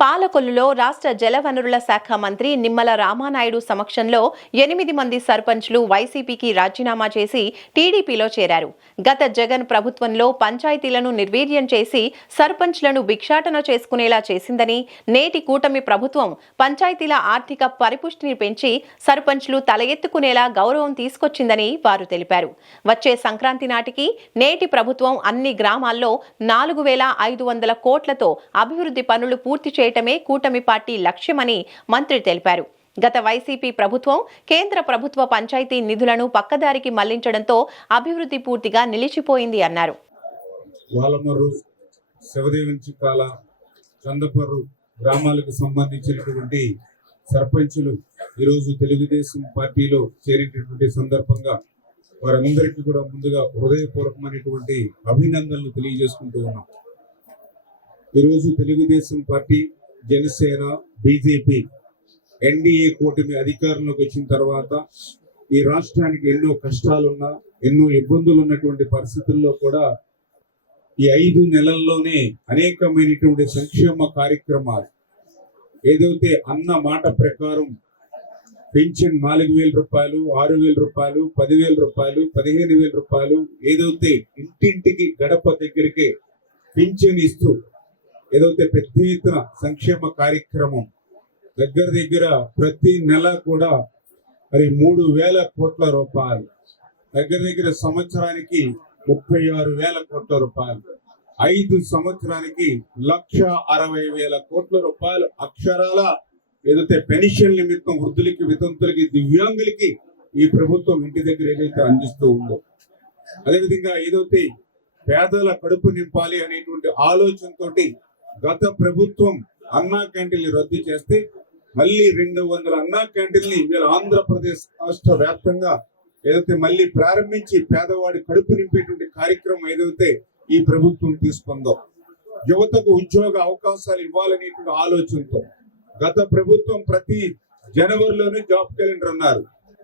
పాలకొల్లులో రాష్ట్ర జలవనరుల శాఖ మంత్రి నిమ్మల రామానాయుడు సమక్షంలో ఎనిమిది మంది సర్పంచ్లు వైసీపీకి రాజీనామా చేసి టీడీపీలో చేరారు. గత జగన్ ప్రభుత్వంలో పంచాయతీలను నిర్వీర్యం చేసి సర్పంచ్లను భిక్షాటన చేసుకునేలా చేసిందని నేటి కూటమి ప్రభుత్వం పంచాయతీల ఆర్థిక పరిపుష్టిని పెంచి సర్పంచ్లు తల ఎత్తుకునేలా గౌరవం తీసుకొచ్చిందని వారు తెలిపారు. వచ్చే సంక్రాంతి నాటికి నేటి ప్రభుత్వం అన్ని గ్రామాల్లో నాలుగు వేల ఐదు వందల కోట్లతో అభివృద్ధి పనులు పూర్తి చేయటమే కూటమి పార్టీ లక్ష్యమని మంత్రి తెలిపారు. గత వైసీపీ ప్రభుత్వం కేంద్ర ప్రభుత్వ పంచాయతీ నిధులను పక్కదారికి మళ్ళించడంతో అభివృద్ధి పూర్తిగా నిలిచిపోయింది అన్నారు. చందపర్రు గ్రామాలకు సంబంధించినటువంటి సర్పంచులు ఈరోజు తెలుగుదేశం పార్టీలో చేరినటువంటి సందర్భంగా వారందరికీ కూడా ముందుగా హృదయపూర్వకమైనటువంటి అభినందనలు తెలియజేసుకుంటూ ఉన్నాం. ఈరోజు Telugudesam party Janasena BJP NDA కూటమి అధికారంలోకి వచ్చిన తర్వాత ఈ రాష్ట్రానికి ఎన్నో కష్టాలున్నా ఎన్నో ఇబ్బందులు ఉన్నటువంటి పరిస్థితుల్లో కూడా ఈ ఐదు నెలల్లోనే అనేకమైనటువంటి సంక్షేమ కార్యక్రమాలు ఏదైతే అన్న మాట ప్రకారం పెన్షన్ నాలుగు వేల రూపాయలు ఆరు వేల రూపాయలు పదివేల రూపాయలు పదిహేను వేల రూపాయలు ఏదైతే ఇంటింటికి గడప దగ్గరికి పింఛన్ ఇస్తూ ఏదైతే పెద్ద ఎత్తున సంక్షేమ కార్యక్రమం దగ్గర దగ్గర ప్రతి నెల కూడా మరి మూడు వేల కోట్ల రూపాయలు దగ్గర దగ్గర సంవత్సరానికి ముప్పై ఆరు వేల కోట్ల రూపాయలు ఐదు సంవత్సరానికి లక్ష అరవై వేల కోట్ల రూపాయలు అక్షరాల ఏదైతే పెన్షన్ నిమిత్తం వృద్ధులకి వితంతులకి దివ్యాంగులకి ఈ ప్రభుత్వం ఇంటి దగ్గర ఏదైతే అందిస్తూ ఉందో. అదేవిధంగా ఏదైతే పేదల కడుపు నింపాలి అనేటువంటి ఆలోచనతోటి గత ప్రభుత్వం అన్నా క్యాంటీన్లు రద్దు చేస్తే మళ్ళీ రెండు వందల అన్నా క్యాంటీన్లు ఇవాళ ఆంధ్రప్రదేశ్ రాష్ట్ర వ్యాప్తంగా ఏదైతే మళ్ళీ ప్రారంభించి పేదవాడి కడుపు నింపేటువంటి కార్యక్రమం ఏదైతే ఈ ప్రభుత్వం తీసుకుందో యువతకు ఉద్యోగ అవకాశాలు ఇవ్వాలనేటువంటి ఆలోచనతో గత ప్రభుత్వం ప్రతి జనవరిలోనే జాబ్ క్యాలెండర్ అన్నారు.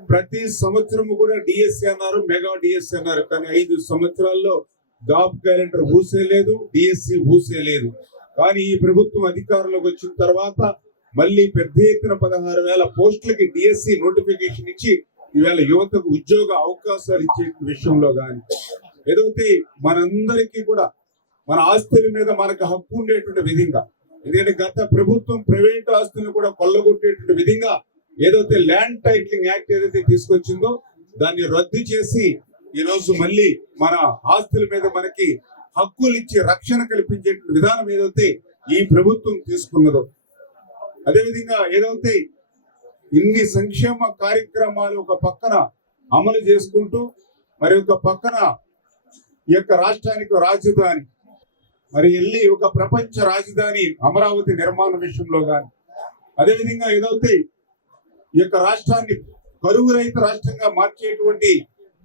ప్రతి సంవత్సరం కూడా డిఎస్సి అన్నారు మెగా డిఎస్సి అన్నారు. కానీ ఐదు సంవత్సరాల్లో జాబ్ క్యాలెండర్ ఊసే లేదు డిఎస్సి ఊసే లేదు కానీ ఈ ప్రభుత్వం అధికారంలోకి వచ్చిన తర్వాత మళ్ళీ పెద్ద ఎత్తున పదహారు వేల పోస్టులకి డిఎస్సి నోటిఫికేషన్ ఇచ్చి ఈవేళ యువతకు ఉద్యోగ అవకాశాలు ఇచ్చే విషయంలో కానీ ఏదైతే మనందరికీ కూడా మన ఆస్తుల మీద మనకు హక్కు ఉండేటువంటి విధంగా ఎందుకంటే గత ప్రభుత్వం ప్రైవేట్ ఆస్తులను కూడా కొల్లగొట్టేటువంటి విధంగా ఏదైతే ల్యాండ్ టైటిలింగ్ యాక్ట్ ఏదైతే తీసుకొచ్చిందో దాన్ని రద్దు చేసి ఈ రోజు మళ్ళీ మన ఆస్తుల మీద మనకి హక్కులు ఇచ్చి రక్షణ కల్పించే విధానం ఏదైతే ఈ ప్రభుత్వం తీసుకున్నదో అదేవిధంగా ఏదైతే ఇన్ని సంక్షేమ కార్యక్రమాలు ఒక పక్కన అమలు చేసుకుంటూ మరి ఒక పక్కన ఈ యొక్క రాష్ట్రానికి రాజధాని మరి వెళ్ళి ఒక ప్రపంచ రాజధాని అమరావతి నిర్మాణ విషయంలో కానీ అదేవిధంగా ఏదైతే ఈ యొక్క రాష్ట్రాన్ని కరువు రహిత రాష్ట్రంగా మార్చేటువంటి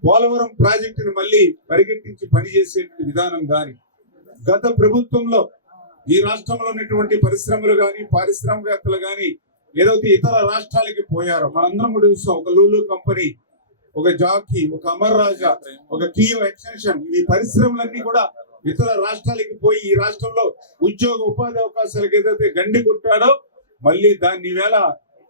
పోలవరం ప్రాజెక్టును మళ్ళీ పరిగెట్టించి పనిచేసే విధానం కానీ గత ప్రభుత్వంలో ఈ రాష్ట్రంలో ఉన్నటువంటి పరిశ్రమలు కానీ పారిశ్రామికవేత్తలు కానీ ఏదైతే ఇతర రాష్ట్రాలకి పోయారో మనందరం కూడా చూస్తాం ఒక లూలు కంపెనీ ఒక జాకీ ఒక అమర్ రాజా ఒక కియో ఎక్స్టెన్షన్ ఈ పరిశ్రమలన్నీ కూడా ఇతర రాష్ట్రాలకి పోయి ఈ రాష్ట్రంలో ఉద్యోగ ఉపాధి అవకాశాలకు ఏదైతే గండి కొట్టాడో మళ్ళీ దాన్ని వేళ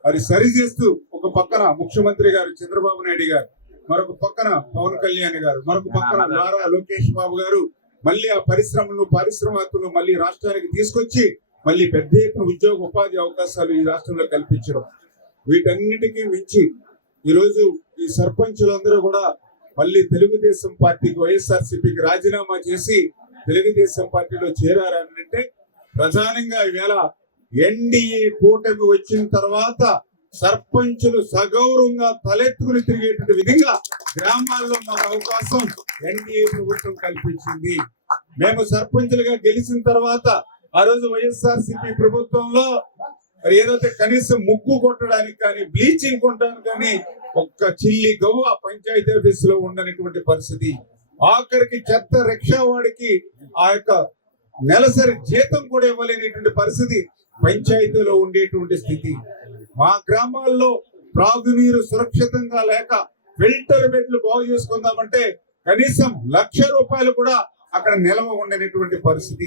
మరి సరి చేస్తూ ఒక పక్కన ముఖ్యమంత్రి గారు చంద్రబాబు నాయుడు గారు మరొక పక్కన పవన్ కళ్యాణ్ గారు మరొక పక్కన నారా లోకేష్ బాబు గారు మళ్ళీ ఆ పరిశ్రమలు పారిశ్రామికలు మళ్ళీ రాష్ట్రానికి తీసుకొచ్చి మళ్ళీ పెద్ద ఎత్తున ఉద్యోగ ఉపాధి అవకాశాలు ఈ రాష్ట్రంలో కల్పించడం. వీటన్నిటికీ మించి ఈరోజు ఈ సర్పంచులందరూ కూడా మళ్ళీ తెలుగుదేశం పార్టీకి వైఎస్ఆర్సీపీకి రాజీనామా చేసి తెలుగుదేశం పార్టీలో చేరారని అంటే ప్రధానంగా ఈవేళ ఎన్డీఏ కూటమి వచ్చిన తర్వాత సర్పంచులు సగౌరవంగా తలెత్తుకుని తిరిగేటువంటి విధంగా గ్రామాల్లో మాకు అవకాశం ఎన్డీఏ ప్రభుత్వం కల్పించింది. మేము సర్పంచులుగా గెలిచిన తర్వాత ఆ రోజు వైఎస్ఆర్ సిపి ప్రభుత్వంలో మరి ఏదైతే కనీసం ముగ్గు కొట్టడానికి కానీ బ్లీచింగ్ కొట్టడానికి కానీ ఒక్క చిల్లి గవ్వ పంచాయతీ ఆఫీస్లో ఉండనటువంటి పరిస్థితి. ఆఖరికి చెత్త రిక్షా వాడికి ఆ యొక్క నెలసరి జీతం కూడా ఇవ్వలేనటువంటి పరిస్థితి పంచాయతీలో ఉండేటువంటి స్థితి. మా గ్రామాల్లో త్రాగునీరు సురక్షితంగా లేక ఫిల్టర్ బెడ్లు బాగు చేసుకుందామంటే కనీసం లక్ష రూపాయలు కూడా అక్కడ నిల్వ ఉండేటటువంటి పరిస్థితి